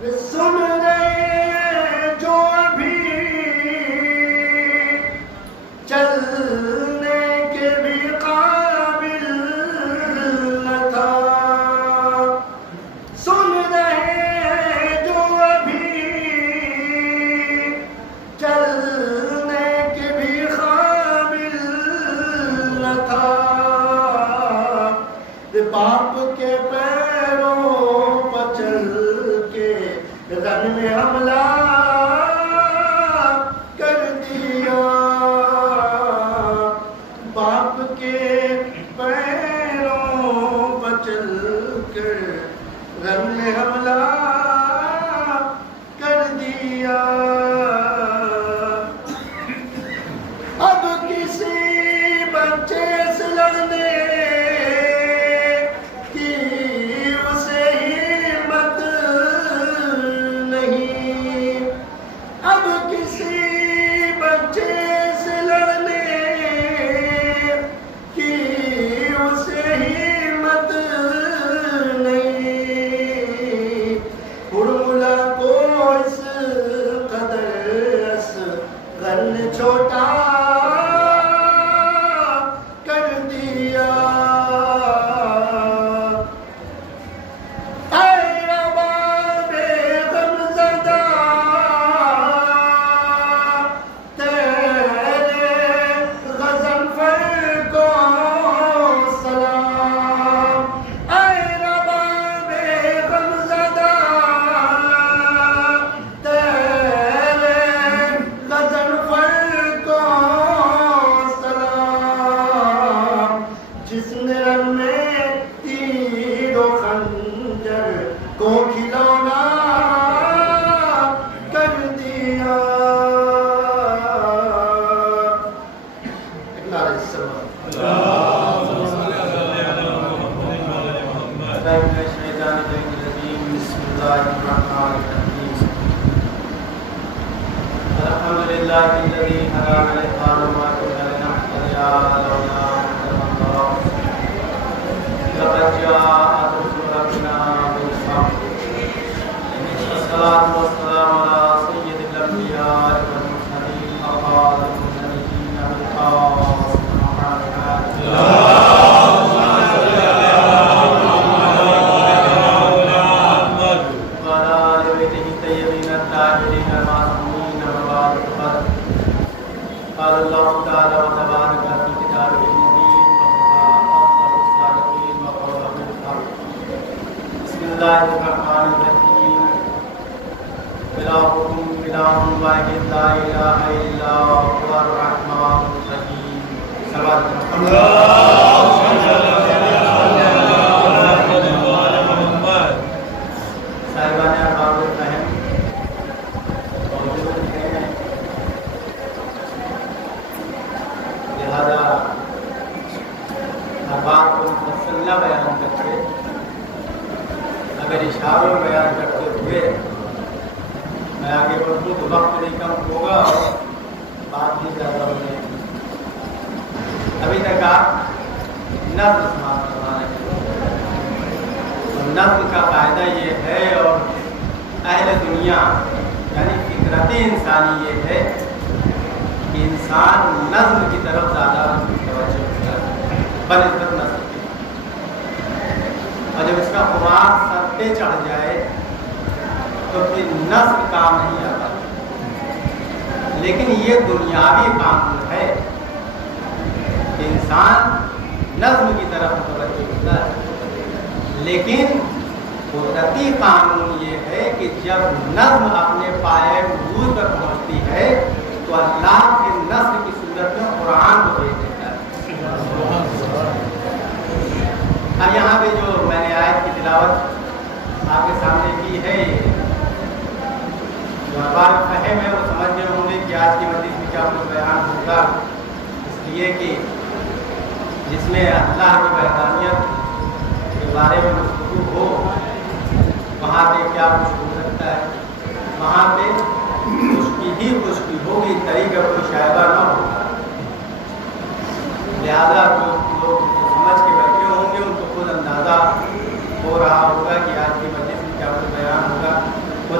سن رہے جو ابھی چلنے کے بھی قابل نہ تھا، سن رہے جو ابھی چلنے کے بھی قابل نہ تھا، باپ کے پیروں پر چل کے رن میں حملہ کر دیا، باپ کے پیروں پر چل کر رن میں حملہ کر دیا، اب کسی بچے سے لڑنے چھوٹا کر دیا، اے رباب غم زدہ تیرے غضنفر کو سلام، اے رباب غم زدہ تیرے غضنفر جس نے رن میں تیر و خنجر کو کھلونا کر دیا، الحمدللہ الذی ہدانا لهذا وما كنا لنهتدي لولا لقد جاءت رسل ربنا بالحق، والصلاة والسلام على سيد الأنبياء والمرسلين وخاتم النبيين والقاسم محمد وعلى آل بيته الطيبين الطاهرين المعصومين وبعد فقد قال الله تعالى وتبارك في كتابه المبين بسم اللہ الرحمن الرحیم، الہکم الہ واحد لا الہ الا هو الرحمن الرحیم، صاحبان ارباب الفہم موجود ہیں، لہذا ہر بات کو مفصل نہ بیان کرتے، اگر اشاروں بیان کرتے ہوئے میں آگے بڑھوں تو وقت نہیں کم ہوگا اور بات بھی زیادہ ہو جائے گی۔ ابھی تک آپ نظم سماعت کروا رہے ہیں، اور نظم کا فائدہ یہ ہے اور اہل دنیا یعنی فطرت انسانی یہ ہے کہ انسان نظم کی طرف زیادہ توجہ ہوتا ہے بنسبت نظم کی، اور جب اس کا خمار سر پہ چڑھ جائے تو پھر نظم کام نہیں آتا، لیکن یہ دنیاوی قانون ہے کہ انسان نظم کی طرف متوجہ ہوتا ہے، لیکن قدرتی قانون یہ ہے کہ جب نظم اپنے پائے وجود پر پہنچتی ہے تو اللہ کے نظم کی صورت میں قرآن کو بھیج دیتا ہے۔ اب یہاں پہ جو میں نے آیت کی تلاوت آپ کے سامنے کی ہے، جو ارباب فہم ہے وہ سمجھ گئے ہوں گے کہ آج کی مجلس میں کیا کچھ بیان ہوگا، اس لیے کہ جس میں اللہ کی وحدانیت کے بارے میں گفتگو ہو وہاں پہ کیا کچھ ہو سکتا ہے، وہاں پہ خشکی ہی خشکی ہوگی، طریقہ کوئی شائبہ نہ ہوگا، لہذا جو لوگ سمجھ کے بیٹھے ہوں گے ان کو خود اندازہ ہو رہا ہوگا کہ آج کی مجلس میں کیا کچھ بیان ہوگا۔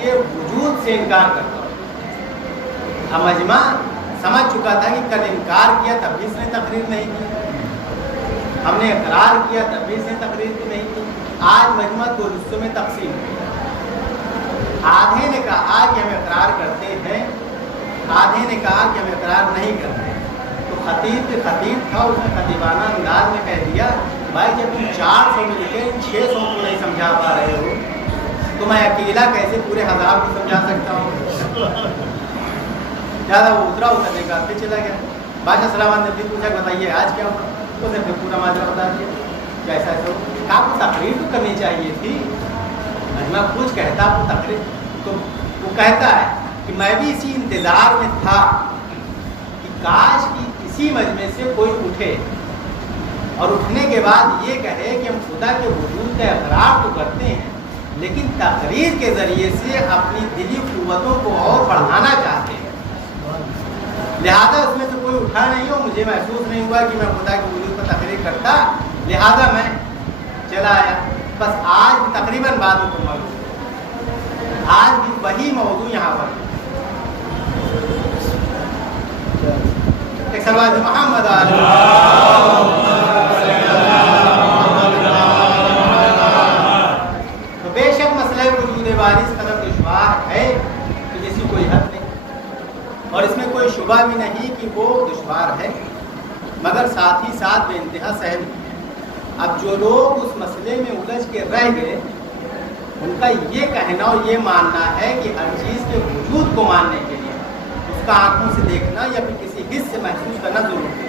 کے وجود سے انکار کرتا ہوں. اب مجمع سمجھ چکا تھا کہ کل انکار کیا تب بھی اس نے تقریر نہیں کی, ہم نے اقرار کیا تب بھی اس نے تقریر بھی نہیں کی. آج مجمع دو حصوں میں تقسیم ہو. آدھے نے کہا کہ ہم اقرار کرتے ہیں, آدھے نے کہا کہ ہم اقرار نہیں کرتے. تو خطیب تھا, اس نے خطیبانہ انداز میں کہہ دیا بھائی جب تم 400 مل کے 600 کو نہیں سمجھا پا رہے ہو تو میں اکیلا کیسے پورے 1000 کو سمجھا سکتا ہوں. زیادہ وہ اترنے کا پھر چلا گیا. بادشاہ سلامت نے پوچھا بتائیے آج کیا ہوا. اس نے پھر پورا ماجرا بتا دیا کہ ایسا ایسا ہو. آپ کو تقریر تو کرنی چاہیے تھی. میں کچھ کہتا آپ کو تقریر, تو وہ کہتا ہے کہ میں بھی اسی انتظار میں تھا کہ کاش کی اسی مجمع سے کوئی اٹھے اور اٹھنے کے بعد یہ کہے کہ ہم خدا کے وجود کا اقرار تو کرتے ہیں لیکن تقریر کے ذریعے سے اپنی دلی قوتوں کو اور بڑھانا چاہتے ہیں. لہذا اس میں سے کوئی اٹھا نہیں ہو, مجھے محسوس نہیں ہوا کہ میں خدا کے وجود پر تقریر کرتا, لہذا میں چلا آیا. بس آج بھی تقریباً بات مکمل ہو, آج بھی وہی موضوع یہاں پر. ایک سوال محمد تو بے شک مسئلہ وجود وارث قدر دشوار ہے کہ جس کی کوئی حد نہیں, اور اس میں کوئی شبہ بھی نہیں کہ وہ دشوار ہے, مگر ساتھ ہی ساتھ بے انتہا سہل. اب جو لوگ اس مسئلے میں الجھ کے رہ گئے ان کا یہ کہنا اور یہ ماننا ہے کہ ہر چیز کے وجود کو ماننے کے لیے اس کا آنکھوں سے دیکھنا یا پھر کسی حص سے محسوس کرنا ضروری ہے,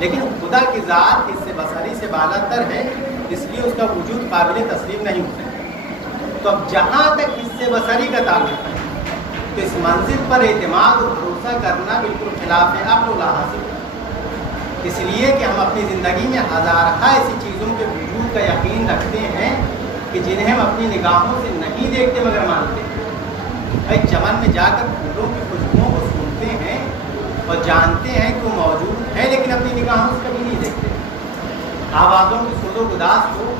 لیکن خدا کی ذات حص بصری سے بالا تر ہے, اس لیے اس کا وجود قابل تسلیم نہیں ہو سکتا. تو اب جہاں تک حص بصری کا تعلق ہے تو اس منزل پر اعتماد اور بھروسہ کرنا بالکل خلاف عقل و لا حاصل ہے. اس لیے کہ ہم اپنی زندگی میں ہزارہ ایسی چیزوں کے وجود کا یقین رکھتے ہیں کہ جنہیں ہم اپنی نگاہوں سے نہیں دیکھتے مگر مانتے ہیں. بھائی چمن میں جا کر پھولوں کی خوشبوؤں کو سنتے ہیں اور جانتے ہیں کہ وہ موجود ہیں لیکن اپنی نگاہوں سے کبھی نہیں دیکھتے. آوازوں کی سود و گداز کو,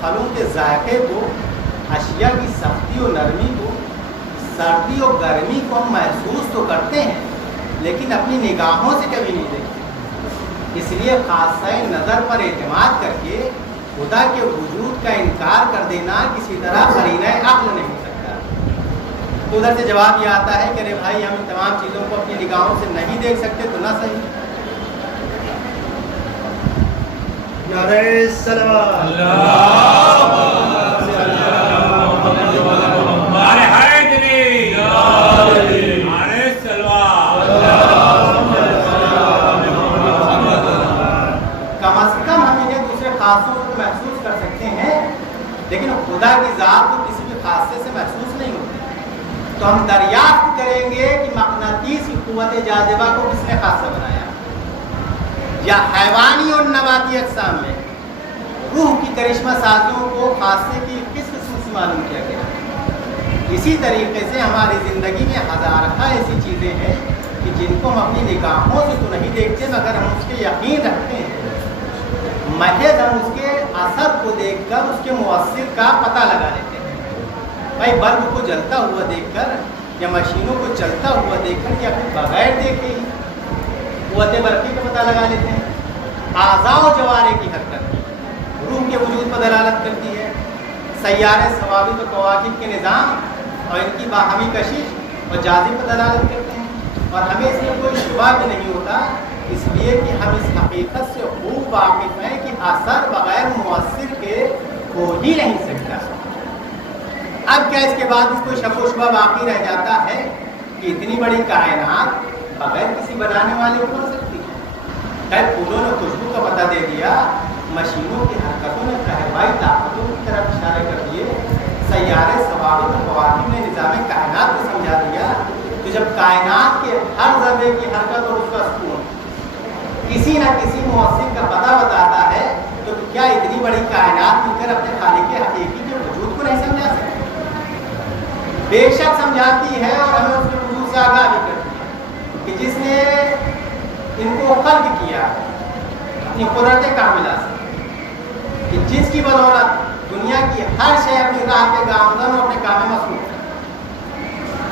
پھلوں کے ذائقے کو, اشیاء کی سختی و نرمی کو, سردی اور گرمی کو ہم محسوس تو کرتے ہیں لیکن اپنی نگاہوں سے کبھی نہیں دیکھتے. اس لیے خاصہ نظر پر اعتماد کر کے خدا کے وجود کا انکار کر دینا کسی طرح قرینہ عقل نہیں ہو سکتا. تو ادھر سے جواب یہ آتا ہے کہ ارے بھائی ہم ان تمام چیزوں کو اپنی نگاہوں سے نہیں دیکھ سکتے تو نہ صحیح. نعرہ سلام خاصوں کو محسوس کر سکتے ہیں لیکن خدا کی ذات کو کسی بھی خاصے سے محسوس نہیں ہوتی. تو ہم دریافت کریں گے کہ مقناطیس کی قوت جاذبہ کو کس نے خاصہ بنایا, یا حیوانی اور نباتی اقسام میں روح کی کرشمہ سازیوں کو خاصے کی کس قسم سے معلوم کیا گیا. اسی طریقے سے ہماری زندگی میں ہزارہ ایسی چیزیں ہیں کہ جن کو ہم اپنی نگاہوں سے تو نہیں دیکھتے مگر ہم اس کے یقین رکھتے ہیں. محض ہم اس کے اثر کو دیکھ کر اس کے مؤثر کا پتہ لگا لیتے ہیں. بھائی بلب کو جلتا ہوا دیکھ کر یا مشینوں کو چلتا ہوا دیکھ کر یا پھر بغیر دیکھے ہی قوت برقی کا پتہ لگا لیتے ہیں. اعضاء و جوارح کی حرکت روح کے وجود پر دلالت کرتی ہے. سیارے ثوابت و کواکب کے نظام اور ان کی باہمی کشش اور جاذب پر دلالت کرتے ہیں, اور ہمیں اس میں کوئی شبہ بھی نہیں ہوتا اس لیے کہ ہم اس حقیقت سے خوب واقف ہیں کہ اثر بغیر مؤثر کے ہو ہی نہیں سکتا. اب کیا اس کے بعد بھی کوئی شک و شبہ باقی رہ جاتا ہے کہ اتنی بڑی کائنات بغیر کسی بنانے والے کو بن سکتی ہے. خیر پھولوں نے خوشبو کا پتہ دے دیا, مشینوں کی حرکتوں نے کہربائی طاقتوں کی طرف اشارے کر دیے, سیارے ثوابت و کواکب نے نظام کائنات کو سمجھا دیا. تو جب کائنات کے ہر ذرے کی حرکت اور اس کا سکون کسی نہ کسی مؤثر کا پتہ بتاتا ہے تو کیا اتنی بڑی کائنات مل کر اپنے خالق حقیقی کے وجود کو نہیں سمجھا سکتی؟ بے شک سمجھاتی ہے اور ہمیں اس کے وجود سے آگاہ بھی کرتی ہے کہ جس نے ان کو خلق کیا اپنی قدرت کاملہ سے, کہ جس کی بدولت دنیا کی ہر شے اپنی راہ پہ گامزن اور اپنے کام میں مصروف ہے.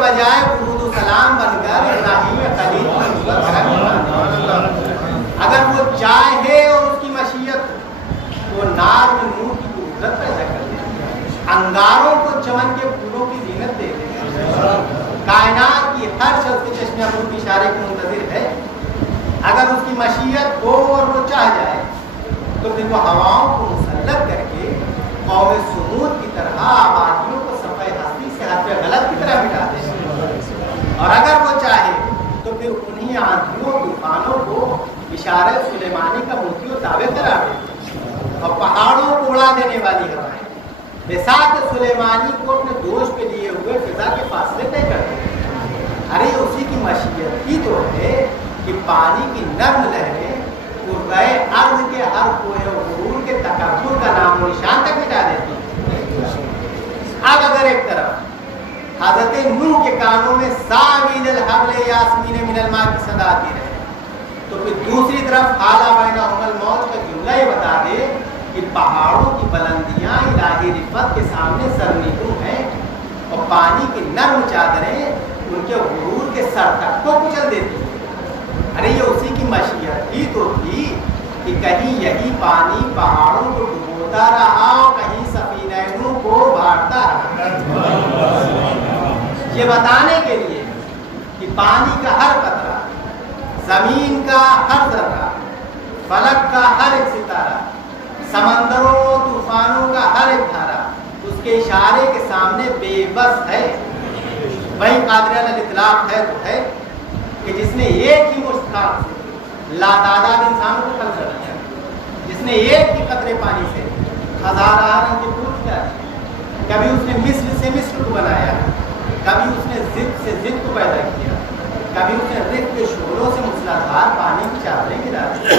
بجائے درود و سلام بن کر ابراہیم خلیل پر نبوت رکھ. اگر وہ چاہے اور اس کی مشیت وہ نار میں نور کی قدرت پیدا کر دے، انگاروں کو چمن کے پھولوں کی زینت دے دے، کائنات کی ہر شخص کے چشمے ابرو کے اشارے کو منتظر ہے. اگر اس کی مشیت ہو اور وہ چاہ جائے تو پھر وہ ہواؤں کو مسلط کر کے قوم سمود کی طرح آبادیوں کو صفحہ ہستی سے ہاتھ پہ غلط کی طرح مٹا دے، اور اگر وہ چاہے تو پھر انہی آندھیوں طوفانوں کو اشارہ سلیمانی کا موتی و تابع قرار دے، اور پہاڑوں کو اڑا دینے والی ہوائیں بساط سلیمانی کو اپنے دوش پہ لیے ہوئے فضا کے فاصلے طے کرتے. ارے اسی کی مشیت ہی تو ہے کہ پانی کی نرم لہریں قربۂ ارض کے ہر کوہ و غرور کے تکبر کا نام و نشان تک مٹا دیتی ہے. اب اگر ایک طرف حضرت نوح کے کانوں میں ساویل الحبل یاسمین من الماء کی صدا آتی رہے تو پھر دوسری طرف حالہ بینہم الموج کا جملہ یہ بتا دے کہ پہاڑوں کی بلندیاں الہی رفت کے سامنے سرنگوں ہیں، اور پانی کی نرم چادریں ان کے غرور کے سر تک کو کچل دیتی ہیں. ارے یہ اسی کی مشیت ہی تو تھی کہ کہیں یہی پانی پہاڑوں کو ڈبوتا رہا اور کہیں سفینہ نوح کو بھاڑتا رہا، یہ بتانے کے لیے کہ پانی کا ہر قطرہ، زمین کا ہر ذرہ، فلک کا ہر ایک ستارہ، سمندروں طوفانوں کا ہر ایک دھارا اس کے اشارے کے سامنے بے بس ہے. وہی قادر علی الاطلاق ہے تو ہے کہ جس نے ایک ہی مشتاق سے لاتعداد انسانوں کو خلق کر دیا، جس نے ایک ہی قطرے پانی سے ہزارہ رنگ کے پھول کیا. کبھی اس نے مثل سے مثل کو بنایا، کبھی اس نے ضد سے ضد کو پیدا کیا، کبھی اس نے رخ کے شعلوں سے مسلسل پانی کی چادریں گرا دی،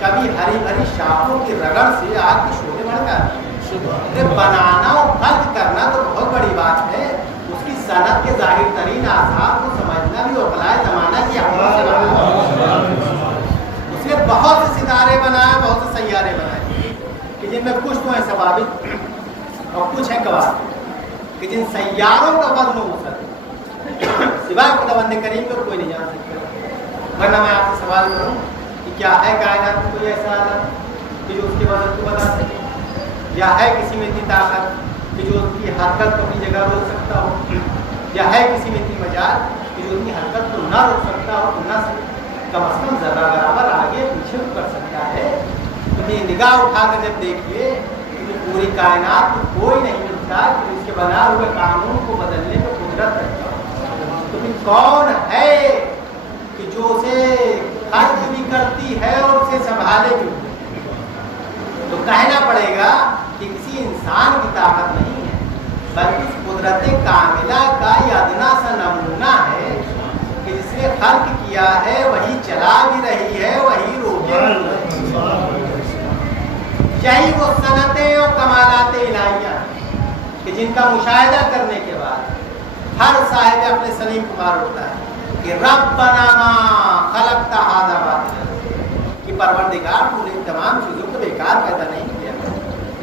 کبھی ہری بھری شاخوں کی رگڑ سے آگ کے شعلے بھڑکا دی. بنانا اور خلق کرنا تو بہت بڑی بات ہے، اس کی صنعت کے ظاہر ترین آثار کو سمجھنا بھی اوقلائے زمانہ کی احمد سے بنا. اس نے بہت سے ستارے بنائے، بہت سے سیارے بنائے کہ جن میں کچھ تو ہیں ثوابت اور کچھ ہیں قواسط، کہ جن سیاروں کا وزن و وسعت سوائے خداوند کریم کو کوئی نہیں جان سکتا. ورنہ میں آپ سے سوال کروں کہ کیا ہے کائنات میں کوئی ایسا آلہ کہ جو اس کے وزن کو بتا سکے، یا ہے کسی میں اتنی طاقت کہ جو اس کی حرکت کو اپنی جگہ روک سکتا ہو، یا ہے کسی میں اتنی مجال کہ جو اپنی حرکت کو نہ روک سکتا ہو، تو نہ کم از کم ذرہ برابر آگے پیچھے کر سکتا ہے. تو یہ نگاہ اٹھا کر جب دیکھیے کہ پوری کائنات میں کوئی نہیں ملتا کہ اس کے بنا ہوئے قانون کو بدلنے میں قدرت رکھتا ہو، تو پھر کون ہے کہ جو اسے خلق بھی کرتی ہے اور اسے سنبھالے بھی. تو کہنا پڑے گا کہ کسی انسان کی طاقت نہیں ہے، بلکہ اس قدرت کاملہ کا یہ ادنا سا نمونہ ہے کہ جس نے خلق کیا ہے وہی چلا بھی رہی ہے، وہی روکے بھی. یہی وہ صنعتیں اور کمالات الہیہ کہ جن کا مشاہدہ کرنے کے بعد ہر صاحب اپنے سلیم پکار اٹھتا ہے کہ ربنا ما خلقت ھذا باطلا، کہ پروردگار تو نے تمام چیزوں کو بیکار پیدا نہیں کیا.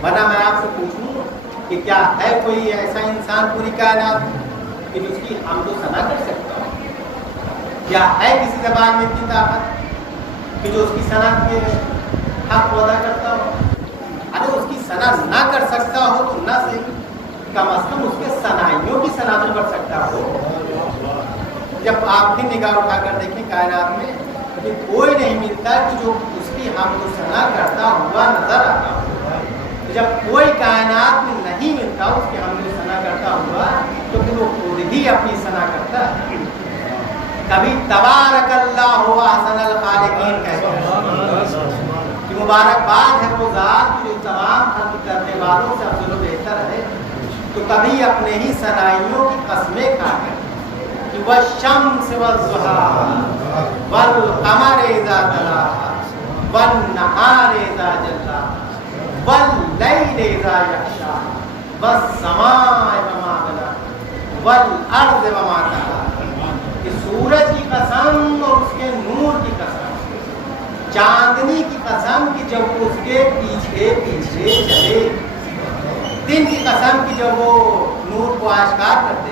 ورنہ میں آپ سے پوچھوں کہ کیا ہے کوئی ایسا انسان پوری کائنات کہ جس کی حمد و ثنا کر سکتا ہو؟ کیا ہے کسی زبان میں اتنی طاقت کہ جو اس کی صنعت کے حق ادا کرتا ہو؟ اگر اس کی صنعت نہ کر سکتا ہو تو نہ صحیح کم از کم اس کے صنائیوں کی صنعت کر سکتا ہو. جب آپ بھی نگاہ اٹھا کر دیکھیں کائنات میں کہ کوئی نہیں ملتا کہ جو اس کی حمد و ثنا کرتا ہوا نظر آتا ہو. جب کوئی کائنات میں نہیں ملتا اس کی حمد و ثنا کرتا ہوا تو پھر وہ خود ہی اپنی ثنا کرتا ہے. کبھی تبارک اللہ احسن الخالقین کہتے ہیں کہ مبارکباد ہے وہ ذات جو تمام خلق کرنے والوں سے افضل و بہتر ہے. تو کبھی اپنے ہی ثنائیوں کی قسمیں کھا کر کہ والشمس والضحیٰ والقمر اذا تلاہا والنہار اذا جلاہا واللیل اذا یغشاہا والسماء وما بناہا والارض وما طحاہا، کہ سورج کی قسم اور اس کے نور کی قسم، چاندنی کی قسم کہ جب اس کے پیچھے پیچھے چلے، دن کی قسم کہ جب وہ نور کو آشکار کر دے،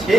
6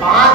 5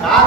7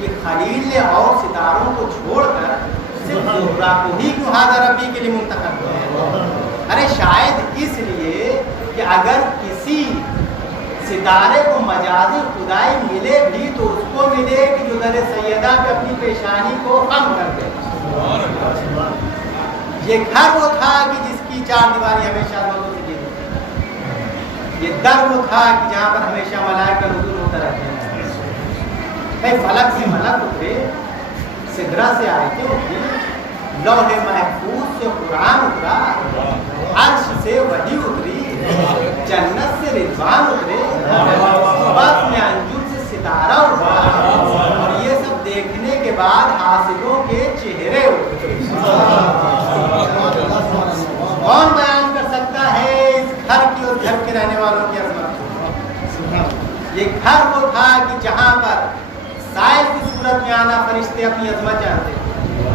کہ خلیل نے اور ستاروں کو چھوڑ کر صرف زہرا کو ہی کیوں ہادہ ربی کے لیے منتخب کیا؟ ارے شاید اس لیے کہ اگر کسی ستارے کو مجازی خدائی ملے بھی تو اس کو ملے کہ جو در سیدہ پہ اپنی پیشانی کو خم کر دے۔ یہ گھر وہ تھا کہ جس کی چار دیواری ہمیشہ لوگوں سے گری، یہ در وہ تھا کہ جہاں پر ہمیشہ ملائکہ نزول ہوتا رہتے ہیں۔ بھائی فلک سے ملک اترے، سدرہ سے آیتیں اتری، لوح محفوظ سے قرآن اترا، عرش سے وحی اتری، جنت سے رضوان اترے، بس میں انجم سے ستارہ اترا، اور یہ سب دیکھنے کے بعد حاسدوں کے چہرے اترے۔ کون بیان کر سکتا ہے اس گھر کی اور گھر کے رہنے والوں کی عظمت؟ یہ گھر وہ تھا کہ جہاں پر سائل کی صورت میں آنا فرشتے اپنی عظمت جانتے تھے،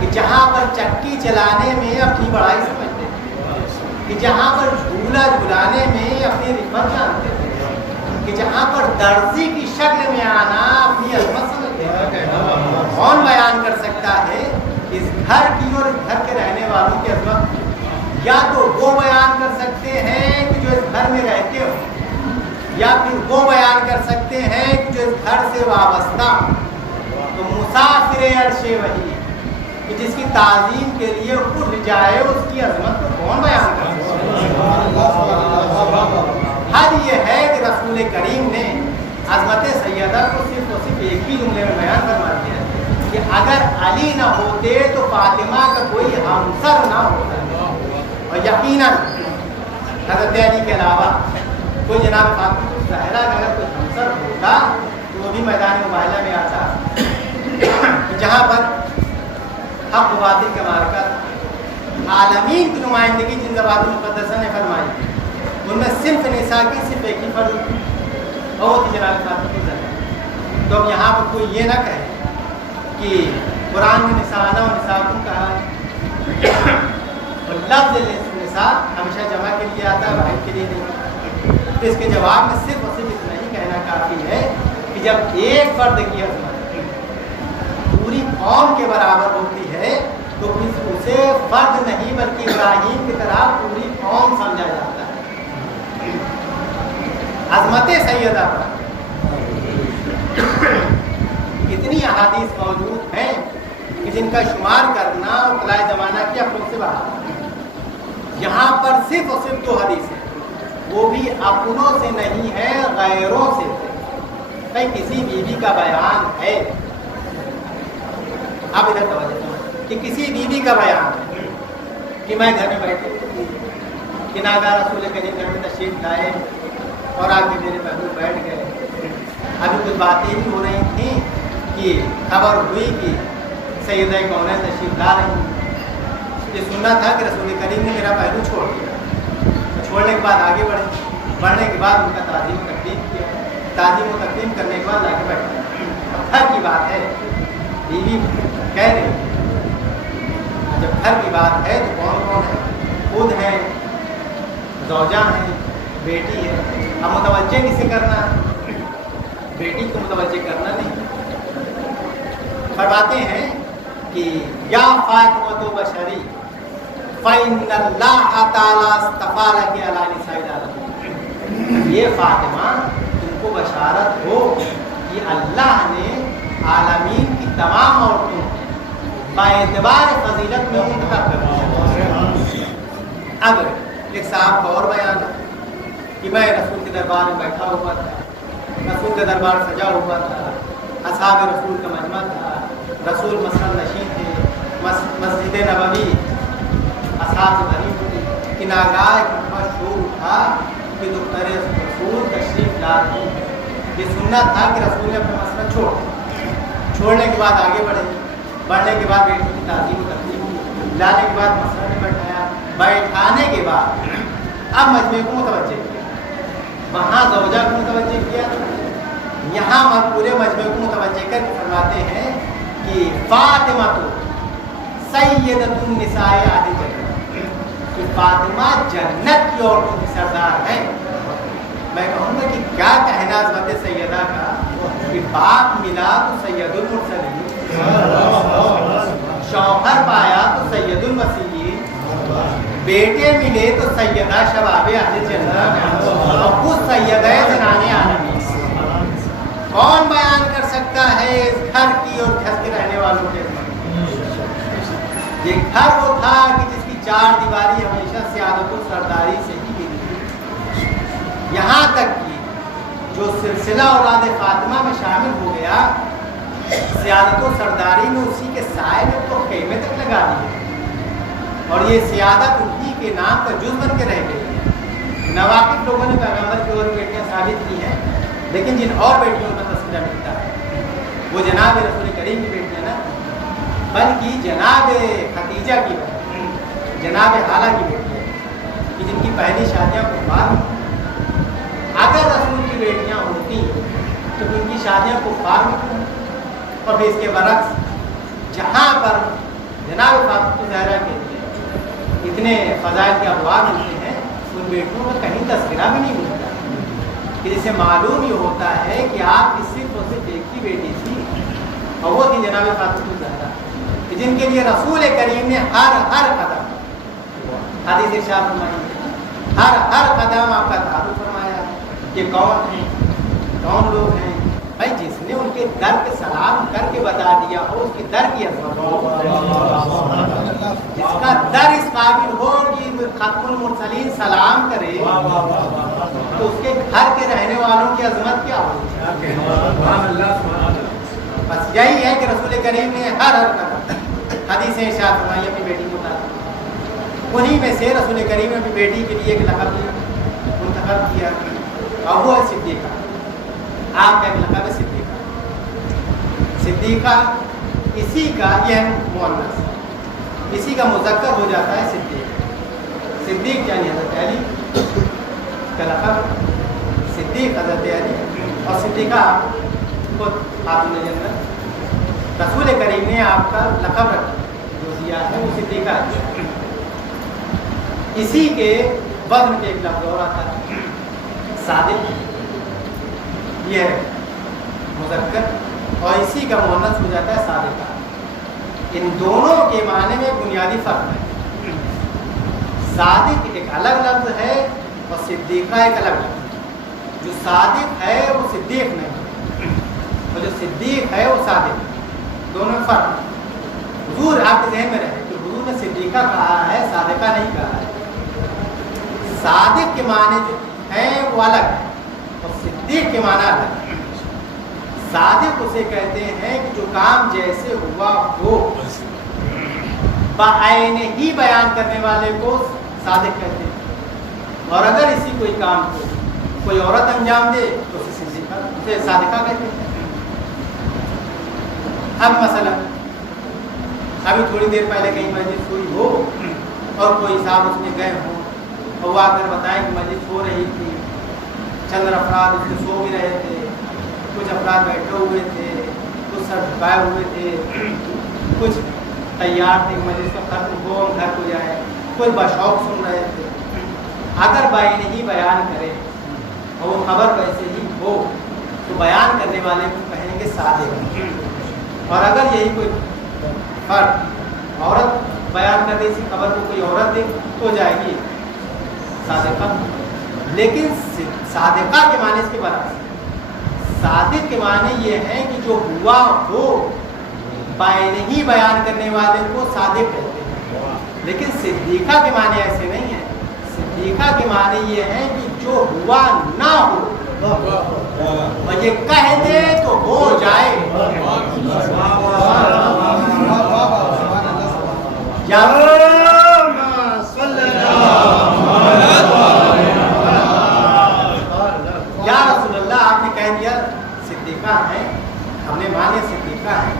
کہ جہاں پر چکی چلانے میں اپنی بڑائی سمجھتے تھے، کہ جہاں پر جھولا جھلانے میں اپنی رفت جانتے تھے، کہ جہاں پر درزی کی شکل میں آنا اپنی عظمت سمجھتے تھے۔ کون بیان کر سکتا ہے اس گھر کی اور اس گھر کے رہنے والوں کی عظمت؟ یا تو وہ بیان کر سکتے ہیں کہ جو اس گھر میں رہتے ہو، یا پھر وہ بیان کر سکتے ہیں کہ جو اس گھر سے وابستہ، تو مسافر عرش وحی کہ جس کی تعظیم کے لیے اٹھ جائے اس کی عظمت کو کون بیان کر سکتا ہے؟ حد یہ ہے کہ رسول کریم نے عظمت سیدہ کو صرف اور صرف ایک ہی جملے میں بیان فرما دیا کہ اگر علی نہ ہوتے تو فاطمہ کا کوئی ہمسر نہ ہوتا، اور یقیناً حضرت علی کے علاوہ کوئی جناب فاطمہ زہرا کا اگر کوئی ہمسر ہوتا تو وہ بھی میدان مباہلہ میں آتا، جہاں پر حق و باطل کا معرکہ تھا۔ عالمین کی نمائندگی جن زبان مقدسہ نے فرمائی ان میں صرف نساء کی صرف ایک ہی فرض تھی، اور وہ تھی جناب فاطمہ زہرا۔ تو اب یہاں پر کوئی یہ نہ کہے کہ قرآن میں نساءنا و نساءکم کہا ہے، اور لفظ نساء ہمیشہ جمع کے لیے آتا ہے، واحد کے لیے نہیں۔ تو اس کے جواب میں صرف اور صرف اتنا ہی کہنا کافی ہے کہ جب ایک فرد کی عظمت پوری قوم کے برابر ہوتی ہے تو پھر اسے فرد نہیں بلکہ ابراہیم کی طرح پوری قوم سمجھا جاتا ہے۔ عظمت سیدہ پر اتنی احادیث موجود ہیں کہ جن کا شمار کرنا اطلاع زمانہ کی اپنوں سے باہر۔ یہاں پر صرف اور صرف 2 حدیث ہیں، وہ بھی اپنوں سے نہیں ہے، غیروں سے تھے۔ کہیں کسی بیوی کا بیان ہے، اب ادھر توجہ کریں کہ کسی بیوی کا بیان ہے کہ میں گھر میں بیٹھی کہ ناگہاں رسول کریم گھر میں تشریف لائے اور آ کے میرے محبوب بیٹھ گئے۔ ابھی کچھ باتیں بھی ہو رہی تھیں کہ خبر ہوئی کہ سیدہ کونین تشریف لا رہی ہیں۔ یہ سننا تھا کہ رسول کریم نے میرا پہلو چھوڑ دیا، چھوڑنے کے بعد آگے بڑھنے کے بعد ان کا تعظیم و تقدیم کیا، تعظیم و تقدیم کرنے کے بعد آگے بڑھا۔ گھر کی بات ہے، بیوی کہہ رہی ہے، جب گھر کی بات ہے تو کون کون ہے؟ خود ہے، زوجہ ہیں، بیٹی ہے۔ اب متوجہ کسے کرنا ہے؟ بیٹی کو متوجہ کرنا نہیں۔ فرماتے ہیں کہ یا فاطمہ بشری فإن اللہ تعالیٰ اصطفیٰ لک علی نساء العالمین۔ یہ فاطمہ تم کو بشارت ہو کہ اللہ نے عالمین کی تمام عورتوں باعتبار فضیلت میں منتخب کر دیا۔ اب ایک صاحب کا اور بیان ہے کہ میں رسول کے دربار میں بیٹھا ہوا تھا، رسول کا دربار سجا ہوا تھا، اصحاب رسول کا مجمع تھا، رسول مسجد نشین تھے، مسجد نبوی اصحاب سے بھری ہوئی کہ ناگاہ ایک مرتبہ شور اٹھا کہ دختر رسول تشریف لا رہی ہے۔ یہ سننا تھا کہ رسول نے اپنا مسئلہ چھوڑنے کے بعد آگے بڑھنے کے بعد بیٹی کی تعظیم و تقدیم لانے کے بعد مسئلہ نے بیٹھایا، بیٹھانے کے بعد اب مجمع کو متوجہ کیا، وہاں زوجہ کو متوجہ کیا، یہاں پورے مجمع کو متوجہ کر کے فرماتے ہیں کہ فاطمہ تو سیدۃ النساء اہل جنت، کہ فاطمہ جنت کی عورتوں کی سردار ہے۔ میں کہوں گا کہ کیا کہنا عظمت سیدہ کا، کہ باپ ملا تو سید المرسلین، شوہر پایا تو سید المسیحین، بیٹے ملے تو سیدہ شباب اہل جنت اور خود سیدہ زنان عالمین۔ کون بیان کر سکتا ہے اس گھر کی اور گھر کے رہنے والوں کے؟ یہ گھر وہ تھا کہ جس کی چار دیواری ہمیشہ سیادت و سرداری سے ہی گری تھی، یہاں تک کہ جو سلسلہ اولاد فاطمہ میں شامل ہو گیا، سیادت و سرداری میں اسی کے سائے میں تو خیمے تک لگا دی، اور یہ سیادت انہی کے نام کا جز بن کے رہ گئی ہے۔ نواقب لوگوں نے پیغمبر کی اور بیٹیاں ثابت کی ہیں، لیکن جن اور بیٹیوں کا تذکرہ ملتا ہے وہ جناب رسول کریم کی بیٹیاں نا، بلکہ جناب خدیجہ کی بیٹی، جناب حالہ کی بیٹی ہے کہ جن کی پہلی شادیاں کفار میں۔ اگر رسول کی بیٹیاں ہوتی تو ان کی شادیاں کفار میں کیوں؟ اور پھر اس کے برعکس جہاں پر جناب فاطمہ زہرا کے لیے اتنے فضائل کے ابواب ملتے ہیں، ان بیٹیوں کا کہیں تذکرہ بھی نہیں ملتا، کہ جسے معلوم یہ ہوتا ہے کہ آپ کی صرف اور صرف ایک ہی بیٹی تھی، اور وہ تھی جناب فاطمہ زہرا، جن کے لیے رسول کریم نے ہر قدم حدیث ارشاد فرمائی، ہر قدم آپ کا تعارف فرمایا کہ کون ہیں، کون لوگ ہیں۔ بھائی جس نے ان کے در پہ سلام کر کے بتا دیا ہو، اس کی در کی عظمت ہو، جس کا در اس قابل ہو کہ ختم المرسلین سلام کرے، تو اس کے گھر کے رہنے والوں کی عظمت کیا ہوگی؟ بس یہی ہے کہ رسول کریم نے ہر قدم حدیث ارشاد فرمائی اپنی بیٹی کو بتا، انہی میں سے رسول کریم نے اپنی بیٹی کے لیے ایک لقب منتخب کیا، اور وہ ہے صدیقہ۔ آپ کا ایک لقب ہے صدیقہ۔ صدیقہ اسی کا یہ ہے مؤنث، اسی کا مذکر ہو جاتا ہے صدیق۔ صدیق یعنی حضرت علی کا لقب، صدیق حضرت علی، اور صدیقہ خود خاتون جنت۔ رسول کریم نے آپ کا لقب رکھا جو دیا ہے وہ صدیقہ ہے۔ اسی کے وزن کے ایک لفظ اور آتا ہے صادق، یہ ہے مذکر، اور اسی کا مؤنث ہو جاتا ہے صادقہ۔ ان دونوں کے معنی میں بنیادی فرق ہے، صادق ایک الگ لفظ ہے اور صدیقہ ایک الگ لفظ ہے۔ جو صادق ہے وہ صدیق نہیں، اور جو صدیق ہے وہ صادق، دونوں میں فرق ہے۔ حضور آپ کے ذہن میں رہے کہ حضور نے صدیقہ کہا ہے، صادقہ نہیں کہا ہے۔ صادق کے معنی جو ہیں وہ الگ ہے اور صدیق کے معنی الگ ہے۔ صادق اسے کہتے ہیں کہ جو کام جیسے ہوا ہو بعین ہی بیان کرنے والے کو صادق کہتے ہیں، اور اگر اسی کوئی کام کو کوئی عورت انجام دے تو اسے صادقہ کہتے ہیں۔ اب مثلا ابھی تھوڑی دیر پہلے کہیں مسجد ہوئی ہو اور کوئی صاحب اس میں گئے ہوں اور وہ آ کر بتائیں کہ مسجد سو رہی تھی، چند افراد اس میں سو بھی رہے تھے، کچھ افراد بیٹھے ہوئے تھے، کچھ سر جھکائے ہوئے تھے، کچھ تیار تھے مسجد کا ختم ہو گھر کو جائے، کچھ بشوق سن رہے تھے۔ اگر بھائی نہیں بیان کرے اور وہ خبر ویسے ہی ہو تو بیان کرنے والے کو کہیں گے صادق، اور اگر یہی کوئی فرد عورت بیان کر دے اسی خبر کو کوئی عورت دے تو جائے گی صادقہ۔ لیکن صادقہ کے معنی اس کے برعکس، صادق کے معنی یہ ہے کہ جو ہوا ہو بائن ہی بیان کرنے والے کو صادق کہتے ہیں، لیکن صدیقہ کے معنی ایسے نہیں ہیں۔ صدیقہ کے معنی یہ ہے کہ جو ہوا نہ ہو اور یہ کہہ دے تو ہو جائے۔ یا رسول اللہ آپ نے کہہ دیا صدیقہ ہے، ہم نے مانے صدیقہ ہے،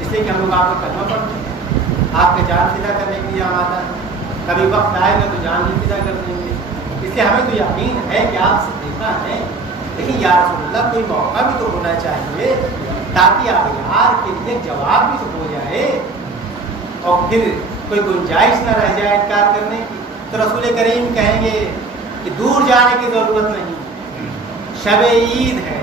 اس لیے کہ ہم لوگ آپ کا کلمہ پڑھتے ہیں، آپ کے جان فدا کرنے کے لیے آمادہ ہے، کبھی وقت آئے گا تو جان بھی فدا کر دیں گے، اس لیے ہمیں تو یقین ہے کہ آپ صدیقہ ہیں۔ لیکن یا رسول اللہ کوئی موقع بھی تو ہونا چاہیے تاکہ اغیار کے لیے جواب بھی تو ہو جائے اور پھر کوئی گنجائش نہ رہ جائے انکار کرنے کی۔ تو رسول کریم کہیں گے کہ دور جانے کی ضرورت نہیں، شب عید ہے،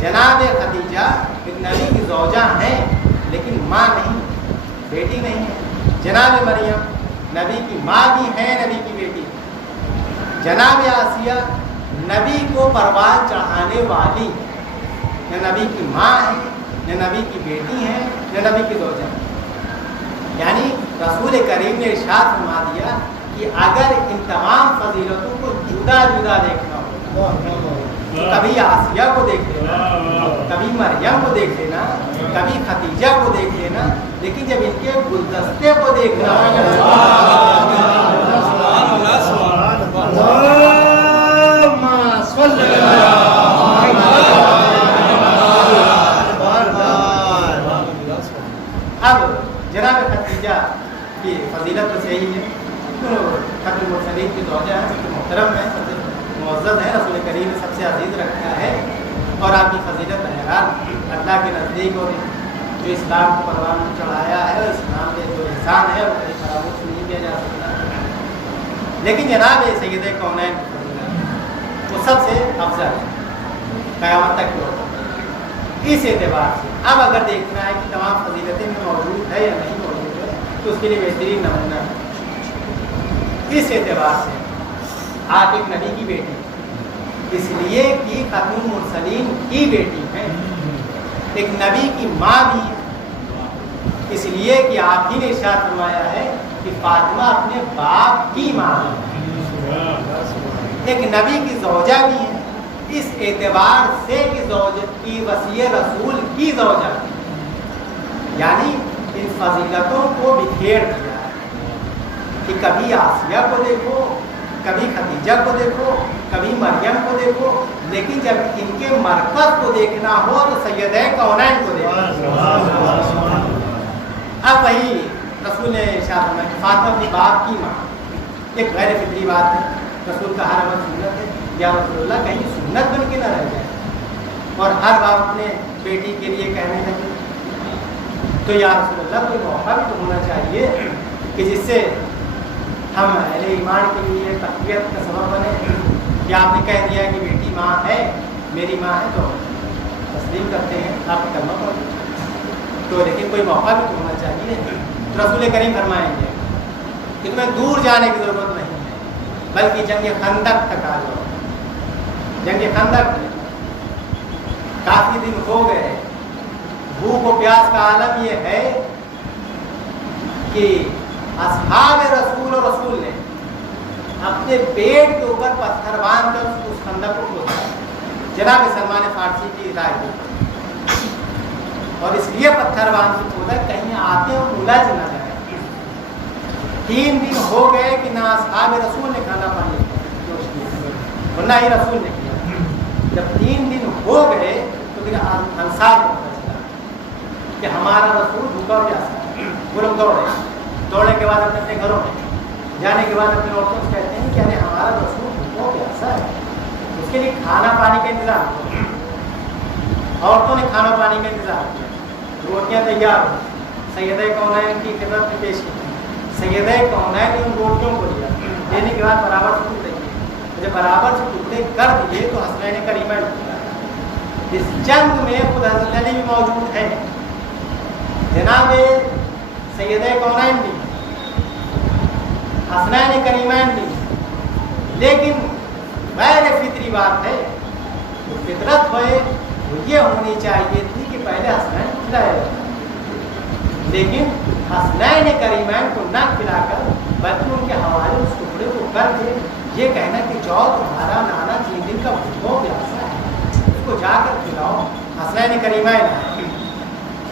جناب خدیجہ نبی کی زوجہ ہیں لیکن ماں نہیں، بیٹی نہیں ہے۔ جناب مریم نبی کی ماں بھی ہیں، نبی کی بیٹی۔ جناب آسیہ نبی کو پروان چڑھانے والی نہ نبی کی ماں ہے، نہ نبی کی بیٹی ہیں، نہ نبی کی زوجہ ہیں۔ یعنی رسول کریم نے ارشاد فرما دیا کہ اگر ان تمام فضیلتوں کو جدا جدا دیکھنا ہو تو کبھی آسیہ کو دیکھ لینا، کبھی مریم کو دیکھ لینا، کبھی خدیجہ کو دیکھ لینا، لیکن جب ان کے گلدستے کو دیکھنا اب جناب خدیجہ کی فضیلت تو صحیح ہے، خاتم المرسلین کی زوجہ ہے، سب سے محترم ہے، سب سے معزز ہے، رسول کریم نے سب سے عزیز رکھا ہے، اور آپ کی فضیلت حیران اللہ کے نزدیک، اور جو اسلام کو پروان چڑھایا ہے اور اسلام کے جو احسان ہے وہ کبھی فراموش نہیں کیا جا سکتا۔ لیکن جناب سید کونین کی فضیلت وہ سب سے افضل ہے قیامت تک کی ہوگا۔ اس اعتبار سے اب اگر دیکھنا ہے کہ تمام فضیلتیں میں موجود ہے یا نہیں موجود ہے تو اس کے لیے بہترین نمونہ ہے۔ اس اعتبار سے آپ ایک نبی کی بیٹی اس لیے کہ خاتم المرسلین کی بیٹی ہیں، ایک نبی کی ماں بھی ہے اس لیے کہ آپ ہی نے ارشاد فرمایا ہے کہ فاطمہ اپنے باپ کی ماں ہے، ایک نبی کی زوجہ بھی ہے اس اعتبار سے کہ زوجہ کی وصی رسول کی زوجہ، یعنی ان فضیلتوں کو بکھیر دیا ہے کہ کبھی آسیہ کو دیکھو، کبھی خدیجہ کو دیکھو، کبھی مریم کو دیکھو، لیکن جب ان کے مرکز کو دیکھنا ہو تو سیدہ کونین کو دیکھو۔ اب وہی رسول نے ارشاد فرمایا کہ فاطمہ اپنے باپ کی ماں، ایک غیر فطری بات ہے، رسول کا ہر عمل سنت ہے، یا رسول اللہ کہیں سنت بن کے نہ رہ جائے، اور ہر باپ اپنے بیٹی کے لیے کہنے لگے تو یا رسول اللہ کوئی موقع بھی تو ہونا چاہیے کہ جس سے ہم اہل ایمان کے لیے تقویت کا سبب بنے، کہ آپ نے کہہ دیا کہ بیٹی ماں ہے، میری ماں ہے تو تسلیم کرتے ہیں، آپ کا کلمہ پڑھ تو، لیکن کوئی موقع بھی تو ہونا چاہیے۔ تو رسول کریم فرمائیں گے کہ تمہیں دور جانے کی ضرورت نہیں ہے، بلکہ جنگ خندق تک آ جاؤ۔ جنگ خندق کافی دن ہو گئے، بھوک و پیاس کا عالم یہ ہے کہ اصحاب رسول اور رسول نے اپنے پیٹ کے اوپر پتھر باندھ کر اس خندق کو کھودا، جناب سلمان فارسی کی ہدایت پر، اور اس لیے پتھر باندھ کے کھودا کہیں آتے اور الجھ نہ جائے۔ 3 دن ہو گئے کہ نہ اصحاب رسول نے کھانا پانی اور نہ ہی رسول نے کیا۔ جب 3 دن ہو گئے تو پھر انصار کو پتہ چلا کہ ہمارا رسول بھوکا پیاسا ہے، وہ لوگ دوڑنے کے بعد اپنے گھروں میں جانے کے بعد اپنے عورتوں سے کہتے ہیں کہ ارے ہمارا رسول بھوکا پیاسا ہے، اس کے لیے کھانا پانی کا انتظام کیا۔ عورتوں نے کھانا پانی کا انتظام کیا، روٹیاں تیار ہو، سیدہ کونین کی خدمت میں پیش کی، سیدہ کونین نے ان روٹیوں کو لیا، لینے کے بعد برابر سے ٹکڑے کیے، جب برابر سے ٹکڑے کر دیے تو حسنین کریمین اس جنگ میں خود حضرت علی بھی موجود ہے، جناب سیدہ کونین بھی، حسنین کریمین بھی، لیکن غیر فطری بات ہے، جو فطرت ہوئے وہ یہ ہونی چاہیے تھی کہ پہلے حسنین کو کھلائے جائے، لیکن حسنین کریمین کو نہ کھلا کر بلکہ ان کے حوالے اس ٹکڑے کو کر کے یہ کہنا کہ جاؤ تمہارا نانا 3 دن کا بھوکا پیاسا ہے، اس کو جا کر کھلاؤ۔ حسنین کریمین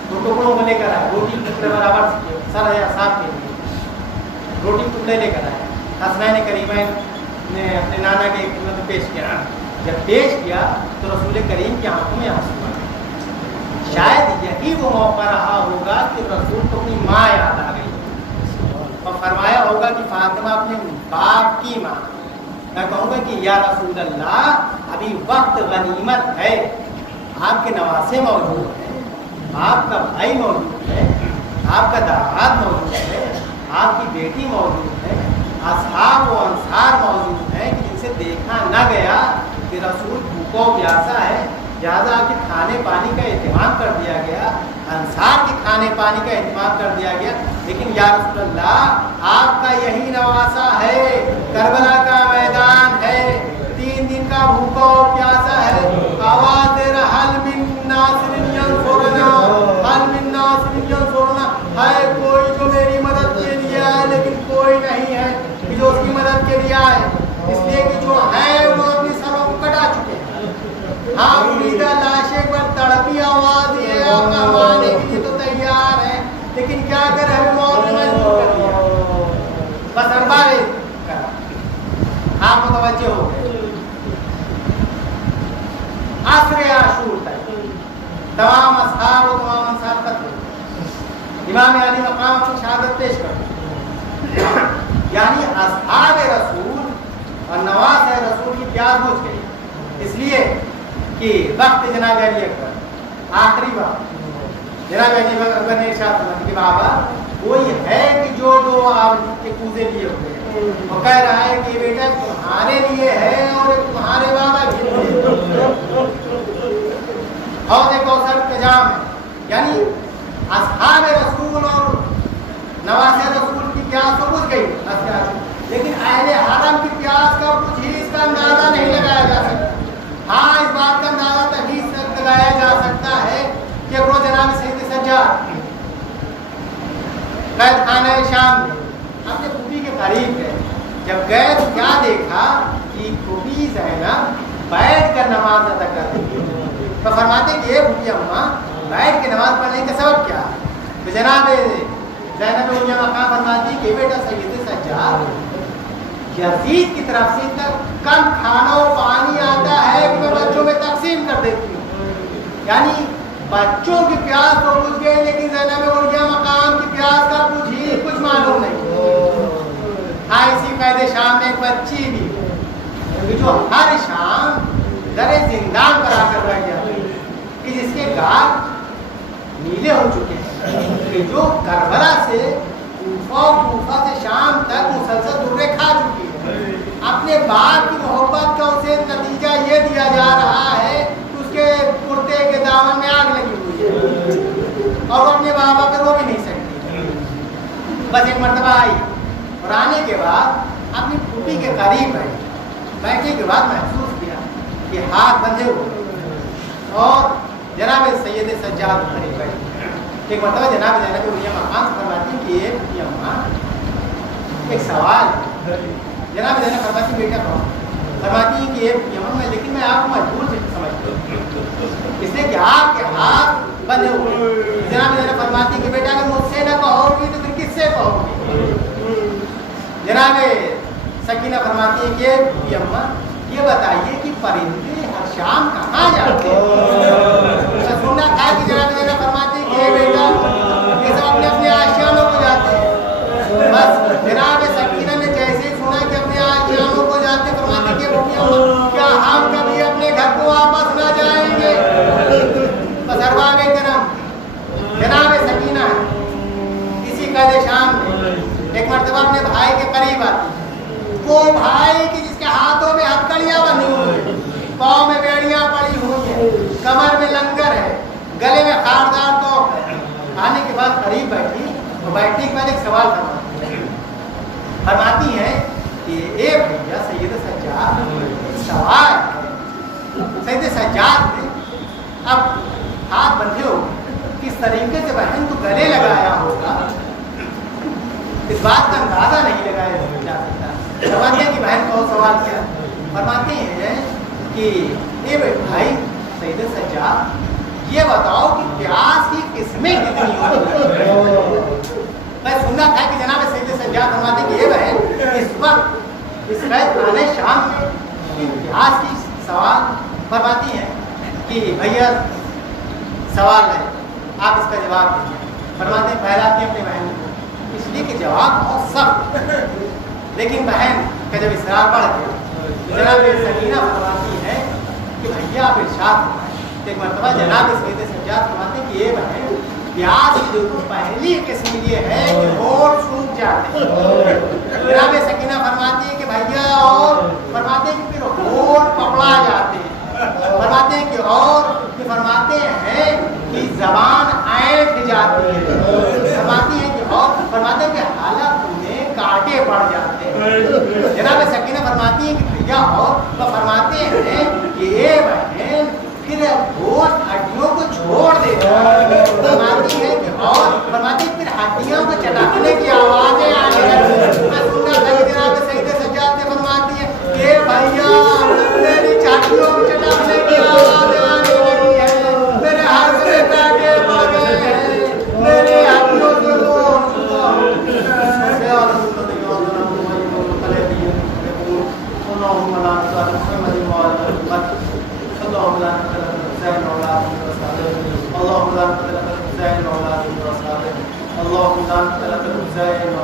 تو ٹکڑوں کو لے کر آئے، روٹی ٹکڑے برابر سے سر یا صاحب کے لیے روٹی ٹکڑے لے کر آئے، حسنین کریمین نے اپنے نانا کے خدمت میں پیش کیا۔ جب پیش کیا تو رسول کریم کی آنکھوں میں آنسو آئے، شاید یہی وہ موقع رہا ہوگا کہ رسول کو اپنی ماں یاد آ گئی اور فرمایا ہوگا کہ فاطمہ اپنے باپ کی ماں۔ میں کہوں گا کہ یا رسول اللہ ابھی وقت غنیمت ہے، آپ کے نواسے موجود ہیں، آپ کا بھائی موجود ہے، آپ کا داماد موجود ہے، آپ کی بیٹی موجود ہے، اصحاب و انصار موجود ہیں کہ جن سے دیکھا نہ گیا کہ رسول بھوکا پیاسا ہے، لہٰذا کہ کھانے پانی کا اہتمام کر دیا گیا، انصار کے کھانے پانی کا اہتمام کر دیا گیا، لیکن یا رسول اللہ آپ کا یہی نواسا ہے، کربلا کا میدان ہے، 3 دن کا بھوکا و پیاسا ہے، آواز دے رہا حل من ناصر ینصرنا، حل من ناصر ینصرنا، ہے کوئی جو میری مدد کے لیے آئے، لیکن کوئی نہیں ہے کہ جو اس کی مدد کے لیے آئے، اس لیے کہ جو ہے وہ اپنی سروں کو کٹا چکے ہیں۔ ہاں امیدہ لاشیں پر تڑپی آواز یہ آپ کا مانے کے لیے تو تیار ہے، لیکن کیا کر ہمیں موت میں مجبور کر دیا، بس اربارے کرا، آپ متوجہ ہو گئے۔ عصر عاشور تک تمام اصحاب و تمام انصار قتل، امام علی مقام اپنی شہادت پیش کرتے، یعنی اصحاب رسول اور نواز رسول کی پیاس بجھ گئی، اس لیے کہ وقت جناب علی اکبر آخری بات جناب علی اکبر نے ارشاد فرمایا کہ بابا کوئی ہے کہ جو 2 آپ کے پوزے لیے ہوئے ہیں، وہ کہہ رہا ہے کہ یہ بیٹا تمہارے لیے ہے اور تمہارے بابا کے لیے، اور ایک اوسط کا جام ہے، یعنی اصحاب رسول اور نواز رسول کی پیاس تو بجھ گئی، لیکن اہل حرم کی پیاس کا کچھ ہی اس کا اندازہ نہیں لگایا جا سکتا۔ ہاں اس بات کا اندازہ تبھی لگایا جا سکتا ہے کہ وہ جناب سید سجاد قید خانہ شام میں اپنے پھوپھی کے قریب گئے، جب گئے تو کیا دیکھا کہ پھوپھی زینب بیٹھ کر نماز ادا کر رہی ہے، تو فرماتے کہ یہ پھوپھی اماں بیٹھ کے نماز پڑھنے کا سبب کیا؟ تو جناب زینب امیہ مقام فرماتی کہ بیٹا سید سجاد یزید کی طرف سے اتنا کم کھانا و پانی آتا ہے کہ میں بچوں میں تقسیم کر دیتی ہوں، یعنی بچوں کی پیاس تو بجھ گئی، لیکن زینب امیہ مقام کی پیاس کا کچھ معلوم نہیں۔ ہاں اسی قید شام میں ایک بچی بھی جو ہر شام در زندان پر آ کر بیٹھ جاتی کہ جس کے گال نیلے ہو چکے ہیں، کہ جو کربلا سے کوفہ سے شام تک مسلسل درے کھا چکی ہے، اپنے باپ کی محبت کا اسے نتیجہ یہ دیا جا رہا ہے کہ اس کے کرتے کے دامن میں آگ لگی ہوئی ہے اور وہ اپنے بابا پہ رو بھی نہیں سکتی۔ بس ایک مرتبہ آئی اور آنے کے بعد اپنی پھوپھی کے قریب آئی، بیٹھنے کے بعد محسوس کیا کہ ہاتھ بندھے ہوئے اور جناب سید سجاد قریب آئی۔ ایک مرتبہ جناب زینب امیہ مقام فرماتی کہ یہ پھوپھی اماں ایک سوال، جناب زینب فرماتی بیٹا کہو، فرماتی کہ یہ پھوپھی اماں میں، لیکن میں آپ کو مجبور سے سمجھتی ہوں اس لیے کہ آپ کے ہاتھ بندھے ہوئے۔ جناب زینب فرماتی کہ بیٹا اگر مجھ سے نہ کہو گی تو پھر کس سے کہو گی؟ جناب سکینہ فرماتی ہے کہ پھوپھی اماں یہ بتائیے کہ پرندے ہر شام کہاں جاتے ہیں؟ سننا تھا کہ جناب زینب فرماتی کہ بیٹا یہ سب اپنے اپنے آشیانوں کو جاتے ہیں۔ بس جناب سکینہ نے جیسے سنا کہ اپنے آشیانوں کو جاتے، فرماتے کہ کیا ہم کبھی اپنے گھر کو واپس نہ جائیں گے؟ بس ارباب کرم جناب سکینہ اسی قید شام میں ایک مرتبہ اپنے بھائی کے قریب آتی، وہ بھائی کی جس کے ہاتھوں میں ہتکڑیاں بندھی ہوئی ہیں، پاؤں میں بیڑیاں پڑی ہوئی ہیں، کمر میں لنگر ہے، گلے میں خاردار توپ ہے۔ آنے کے بعد قریب بیٹھی اور بیٹھنے کے بعد ایک سوال فرماتی ہیں کہ اے بھیا سید سجاد سوال ہے، سید سجاد نے اب ہاتھ بندھے ہو کس طریقے سے بہن کو گلے لگایا ہوگا، اس بات کا اندازہ نہیں لگایا جا سکتا۔ فرماتے ہیں کہ بہن کو سوال کیا، فرماتے ہیں کہ اے بھائی سید سجاد یہ بتاؤ کہ پیاس کی قسمیں کتنی ہوتی ہیں؟ میں سننا تھا کہ جناب سید سجاد فرماتے ہیں کہ یہ بہن اس وقت اس قید خانہ شام میں پیاس کی سوال فرماتی ہیں کہ بھیا سوال ہے آپ اس کا جواب دیجیے۔ فرماتے ہیں پھیلاتی ہیں اپنی بہن کو، اس لیے کہ جواب بہت سخت، لیکن بہن کا جب اصرار بڑھ گیا جناب سکینہ فرماتی ہے کہ بھیا آپ ارشاد فرمائیں۔ ایک مرتبہ جناب سید سجاد فرماتے ہیں کہ یہ بہن پیاس کی جو پہلی قسم یہ ہے کہ ہونٹ سوکھ جاتے ہیں۔ جناب سکینہ فرماتی ہے کہ بھیا اور فرماتے ہیں کہ پھر ہونٹ پپڑا جاتے ہیں۔ فرماتے ہیں کہ اور فرماتے ہیں کہ زبان اینٹ جاتی ہے، فرماتی ہیں کہ اور فرماتے ہیں کہ حلق میں کانٹے پڑ جاتے ہیں۔ جناب سکینہ فرماتی ہیں کہ بھیا اور تو فرماتے ہیں کہ اے بہن پھر گوشت ہڈیوں کو چھوڑ دیتا ہے، فرماتی ہے کہ اور فرماتی ہے پھر ہڈیوں کو چٹکنے کی آوازیں آنے لگتی ہیں۔ میں سننا تھا کہ جناب سید سجاد نے فرماتی ہے کہ بھیا میری چھاتیوں کو چٹکنے کی آوازیں آنے لگی ہے، میرے ہاتھ میں کانٹے پڑ گئے ہیں، میرے ہڈیوں سے وہ اللهم لا تزال محمد وعلى محمد اللهم لا تزال حسين وعلى وصحبه اللهم لا تزال حسين وعلى وصحبه اللهم لا تزال حسين